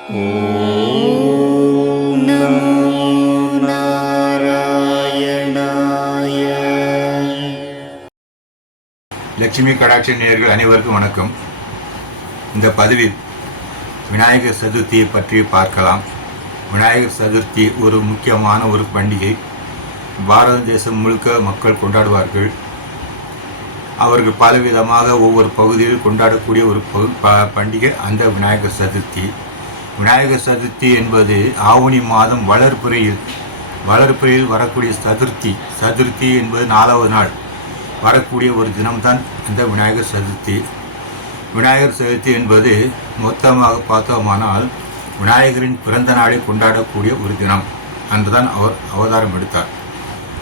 நாராயணாய லட்சுமி கடாட்சி நேயர்கள் அனைவருக்கும் வணக்கம். இந்த பதிவில் விநாயகர் சதுர்த்தியை பற்றி பார்க்கலாம். விநாயகர் சதுர்த்தி ஒரு முக்கியமான ஒரு பண்டிகை. பாரத தேசம் முழுக்க மக்கள் கொண்டாடுவார்கள். அவர்கள் பலவிதமாக ஒவ்வொரு பகுதியில் கொண்டாடக்கூடிய ஒரு பகு- ப- பண்டிகை அந்த விநாயகர் சதுர்த்தி. விநாயகர் சதுர்த்தி என்பது ஆவணி மாதம் வளர்ப்புறையில் வளர்ப்புறையில் வரக்கூடிய சதுர்த்தி. சதுர்த்தி என்பது நாலாவது நாள். வரக்கூடிய ஒரு தினம்தான் இந்த விநாயகர் சதுர்த்தி. விநாயகர் சதுர்த்தி என்பது மொத்தமாக பார்த்தோமானால் விநாயகரின் பிறந்த நாளை கொண்டாடக்கூடிய ஒரு தினம். அன்றுதான் அவர் அவதாரம் எடுத்தார்.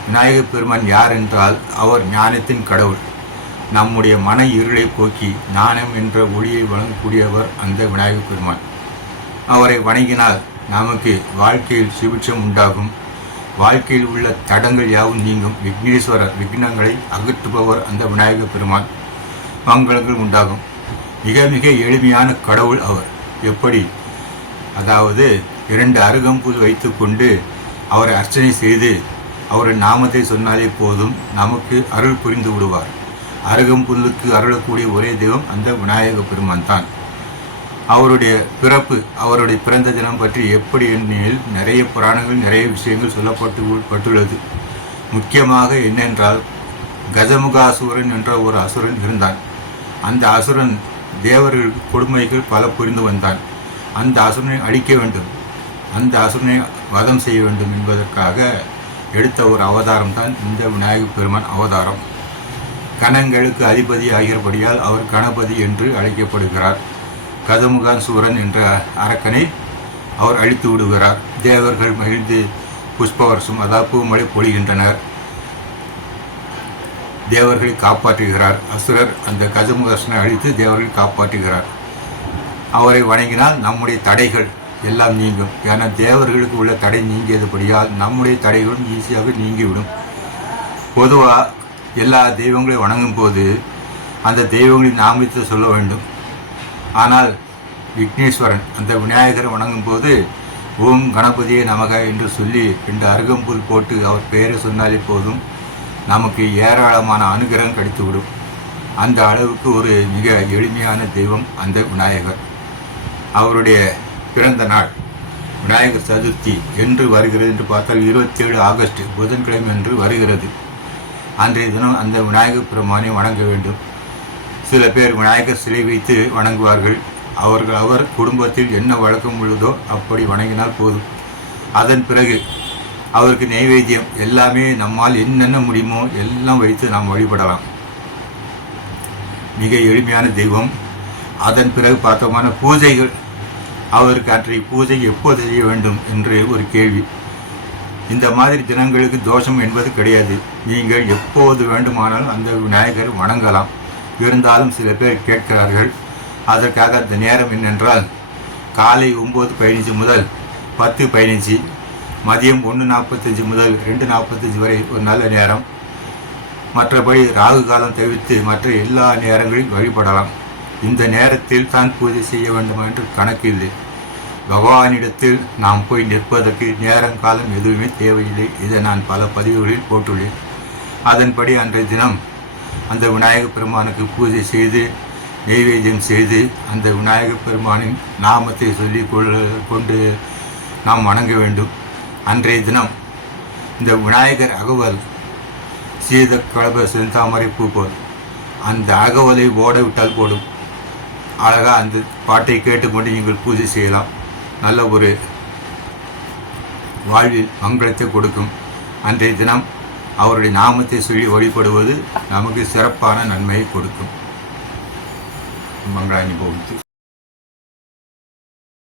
விநாயகர் பெருமான் யார் என்றால் அவர் ஞானத்தின் கடவுள். நம்முடைய மன இருளை போக்கி ஞானம் என்ற ஒளியை வழங்கக்கூடியவர் அந்த விநாயகர் பெருமான். அவரை வணங்கினால் நமக்கு வாழ்க்கையில் சுபிட்சம் உண்டாகும். வாழ்க்கையில் உள்ள தடங்கள் யாவும் நீங்கும். விக்னேஸ்வரர் விக்னங்களை அகற்றுபவர் அந்த விநாயகப் பெருமான் மங்களங்கள் உண்டாகும். மிக மிக எளிமையான கடவுள் அவர். எப்படி? அதாவது இரண்டு அருகம்புல் வைத்துக்கொண்டு அவரை அர்ச்சனை செய்து அவரின் நாமத்தை சொன்னாலே போதும் நமக்கு அருள் புரிந்து விடுவார். அருகம்புல்லுக்கு அருளக்கூடிய ஒரே தெய்வம் அந்த விநாயக பெருமான் தான் அவருடைய பிறப்பு அவருடைய பிறந்த தினம் பற்றி எப்படி எண்ணில் நிறைய புராணங்கள் நிறைய விஷயங்கள் சொல்லப்பட்டு பட்டுள்ளது. முக்கியமாக என்னென்றால் கஜமுகாசுரன் என்ற ஒரு அசுரன் இருந்தான். அந்த அசுரன் தேவர்களுக்கு கொடுமைகள் பல புரிந்து வந்தான். அந்த அசுரனை அழிக்க வேண்டும். அந்த அசுரனை வதம் செய்ய வேண்டும் என்பதற்காக எடுத்த ஒரு அவதாரம் தான் இந்த விநாயகப் பெருமான் அவதாரம். கணங்களுக்கு அதிபதி ஆகிறபடியால் அவர் கணபதி என்று அழைக்கப்படுகிறார். கதமுகான் சூரன் என்ற அரக்கனை அவர் அழித்து விடுகிறார். தேவர்கள் மகிழ்ந்து புஷ்பவர்ஷம் அதாவது மழை பொழிகின்றனர். தேவர்களை காப்பாற்றுகிறார். அசுரர் அந்த கஜமுகர்ஷனை அழித்து தேவர்களை காப்பாற்றுகிறார். அவரை வணங்கினால் நம்முடைய தடைகள் எல்லாம் நீங்கும். ஏன்னா தேவர்களுக்கு உள்ள தடை நீங்கியதுபடியால் நம்முடைய தடைகளும் ஈஸியாக நீங்கிவிடும். பொதுவாக எல்லா தெய்வங்களையும் வணங்கும் போது அந்த தெய்வங்களின் நாமத்தை சொல்ல வேண்டும். ஆனால் விக்னேஸ்வரன் அந்த விநாயகரை வணங்கும் போது ஓம் கணபதியே நமக என்று சொல்லி ரெண்டு அருகம்புல் போட்டு அவர் பெயரை சொன்னாலே போதும். நமக்கு ஏராளமான அனுகிரகம் கிடைத்துவிடும். அந்த அளவுக்கு ஒரு மிக எளிமையான தெய்வம் அந்த விநாயகர். அவருடைய பிறந்த நாள் விநாயகர் சதுர்த்தி என்று வருகிறது என்று பார்த்தால் இருபத்தேழு ஆகஸ்ட் புதன்கிழமை என்று வருகிறது. அன்றைய தினம் அந்த விநாயகர் பெருமானை வணங்க வேண்டும். சில பேர் விநாயகர் சிலை வைத்து வணங்குவார்கள். அவர்கள் அவர் குடும்பத்தில் என்ன வழக்கம் உள்ளதோ அப்படி வணங்கினால் போதும். அதன் பிறகு அவருக்கு நைவேத்தியம் எல்லாமே நம்மால் என்னென்ன முடியுமோ எல்லாம் வைத்து நாம் வழிபடலாம். மிக எளிமையான தெய்வம். அதன் பிறகு பார்த்தோமான பூஜைகள். அவருக்கு அன்றைய பூஜை எப்போது செய்ய வேண்டும் என்று ஒரு கேள்வி. இந்த மாதிரி தினங்களுக்கு தோஷம் என்பது கிடையாது. நீங்கள் எப்போது வேண்டுமானாலும் அந்த விநாயகர் வணங்கலாம். இருந்தாலும் சில பேர் கேட்கிறார்கள் அதற்காக அந்த நேரம் என்னென்றால் காலை ஒம்பது பதினஞ்சு முதல் பத்து பதினஞ்சு மதியம் ஒன்று நாற்பத்தஞ்சு முதல் ரெண்டு நாற்பத்தஞ்சு வரை ஒரு நல்ல நேரம். மற்றபடி ராகு காலம் தவிர்த்து மற்ற எல்லா நேரங்களில் வழிபடலாம். இந்த நேரத்தில் தான் பூஜை செய்ய வேண்டும் என்று கணக்கில்லை பகவானிடத்தில் நாம் போய் நிற்பதற்கு நேரம் காலம் எதுவுமே தேவையில்லை. இதை நான் பல பதிவுகளில் போட்டுள்ளேன். அதன்படி அன்றைய தினம் அந்த விநாயகப் பெருமானுக்கு பூஜை செய்து நெய்வேத்தியம் செய்து அந்த விநாயகப் பெருமானின் நாமத்தை சொல்லி கொள்- கொண்டு நாம் வணங்க வேண்டும். அன்றைய தினம் இந்த விநாயகர் அகவல் சீத கலப செந்தாமரை பூ போல் அந்த அகவலை ஓட விட்டால் போடும் அழகாக அந்த பாட்டை கேட்டுக்கொண்டு நீங்கள் பூஜை செய்யலாம். நல்ல ஒரு வாழ்வில் மங்களத்தை கொடுக்கும். அன்றைய தினம் அவருடைய நாமத்தை சொல்லி வழிபடுவது நமக்கு சிறப்பான நன்மையை கொடுக்கும். மங்களாணி பௌத்தி